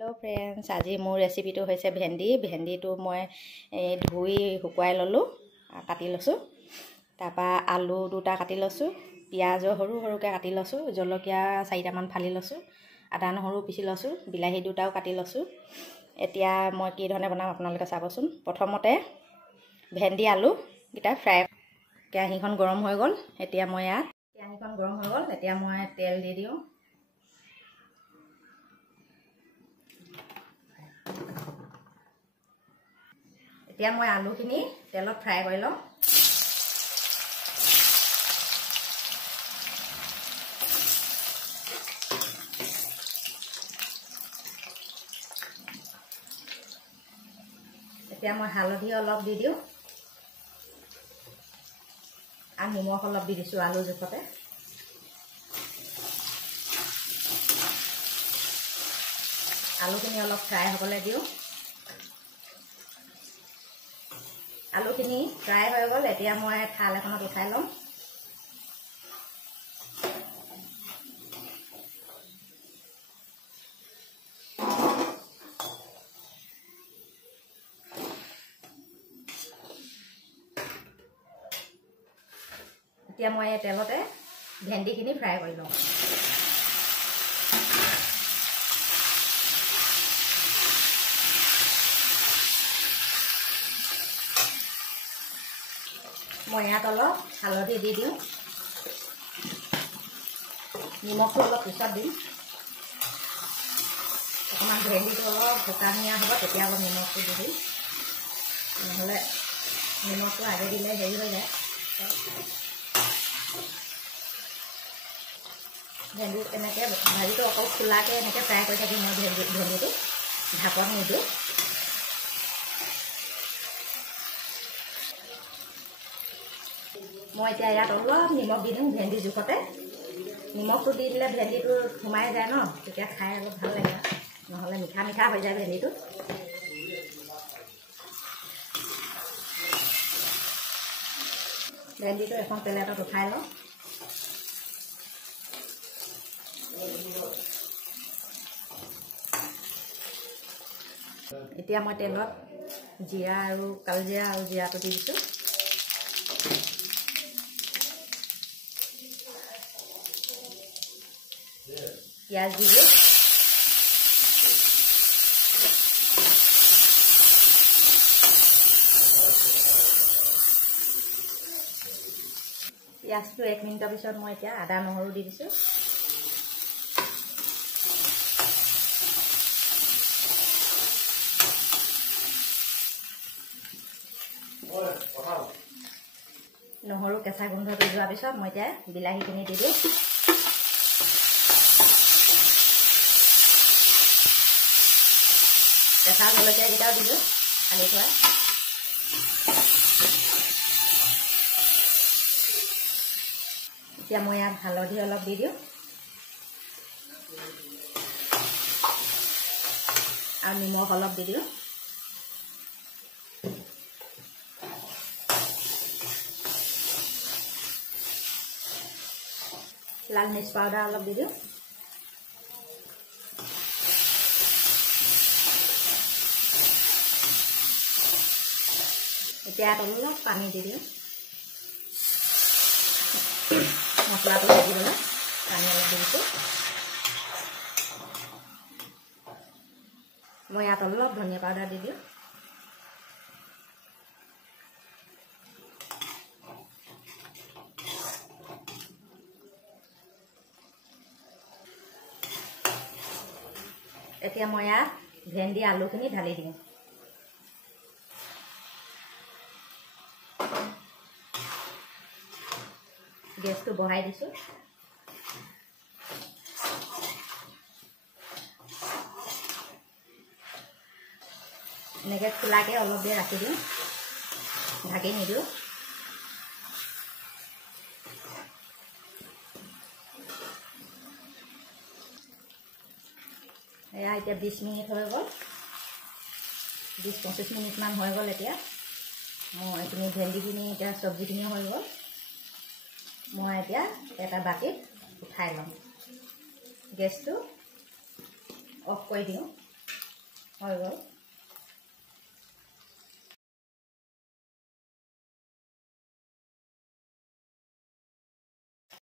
Hello friends, आज मोर recipe तो होइसे भेंडी तो मैं धुई शुकुवाई ललो काटी लसो। तापा आलू दुटा काटी लसो, पियाज सरू सरुके काटी लसो, जलकिया 4टामान फाली लसो, आदा নহৰু पिसि लसो, बिलाही दुटाओ काटी लसो। एतिया मैं कि धৰণে बनाम আপোনালোকে চাবচোন। प्रथमते भेंडी आलू गिटा फ्राई। केराहीখন गरम হৈ গ'ল। এতিয়া মই ইয়াত কেৰাহীখন গৰম হৈ গ'ল। এতিয়া মই তেল দি দিওঁ। এতিয়া মই আলুখিনি তেলত ফ্ৰাই কৰি লওঁ। এতিয়া মই হালধি অলপ দি দিওঁ আৰু নিমখ অলপ দি দিছোঁ আলু জোখতে। আলুখিনি অলপ ফ্ৰাই হ'বলৈ দিওঁ। আলুখিনি ফ্ৰাই হৈ গ'ল। এতিয়া মই থাল এখনত উঠাই লওঁ। এতিয়া মই তেলতে ভেন্দিখিনি ফ্ৰাই কৰি লওঁ। মই ইয়াত অলপ হালধি দি দিওঁ। নিমখটো অলপ পিছত দিম। অকণমান ভেন্দিটো অলপ শুকানিয়া হ'ব, তেতিয়া অলপ নিমখটো দি দিম। নহ'লে নিমখটো আগে দিলে হেৰি হৈ যায়। ভেন্দি এনেকৈ ভাজিটো অকল খোলাকৈ এনেকৈ ফ্ৰাই কৰি থাকিম। মই ভেন্দিটো ঢাকন নিদিওঁ। মই এতিয়া ইয়াত অলপ নিমখ দি দিম ভেন্দি জোখতে। নিমখটো দি দিলে ভেন্দিটো সোমাই যায় ন, তেতিয়া খাই অলপ ভাল লাগে। নহ'লে মিঠা মিঠা হৈ যায় ভেন্দিটো। ভেন্দিটো এখন প্লেটত উঠাই লওঁ। এতিয়া মই তেলত জিৰা আৰু কালজিৰা আৰু জিৰাটো দি দিছোঁ। পিঁয়াজ দি দিওঁ। পিঁয়াজটো 1 মিনিটৰ পিছত মই এতিয়া আদা নহৰু দি দিছোঁ। নহৰু কেঁচা গোন্ধটো যোৱাৰ পিছত মই এতিয়া বিলাহীখিনি দি দিওঁ। কেঁচা জলকীয়াকেইটাও দি দিওঁ ফালি থোৱা। এতিয়া মই ইয়াত হালধি অলপ দি দিওঁ আৰু নিমখ অলপ দি দিওঁ। লাল মিৰ্চ পাউডাৰ অলপ দি দিওঁ। এতিয়া ইয়াত অলপ পানী দি দিওঁ। মছলাটো দিবলৈ পানী অলপ দি দিছোঁ। মই ইয়াত অলপ ধনিয়া পাউডাৰ দি দিওঁ। এতিয়া মই ইয়াত ভেন্দি আলুখিনি ঢালি দিওঁ। গেছটো বঢ়াই দিছোঁ। এনেকৈ খোলাকৈ অলপ দেৰি ৰাখি দিওঁ, ঢাকি নিদিওঁ। এয়া এতিয়া 20 মিনিট হৈ গ'ল। 20-25 মিনিটমান হৈ গ'ল। এতিয়া মই এইখিনি ভেন্দিখিনি এতিয়া চব্জিখিনি হৈ গ'ল। মই এতিয়া এটা বাটিত উঠাই ল'ম। গেছটো অফ কৰি দিওঁ। হৈ গ'ল।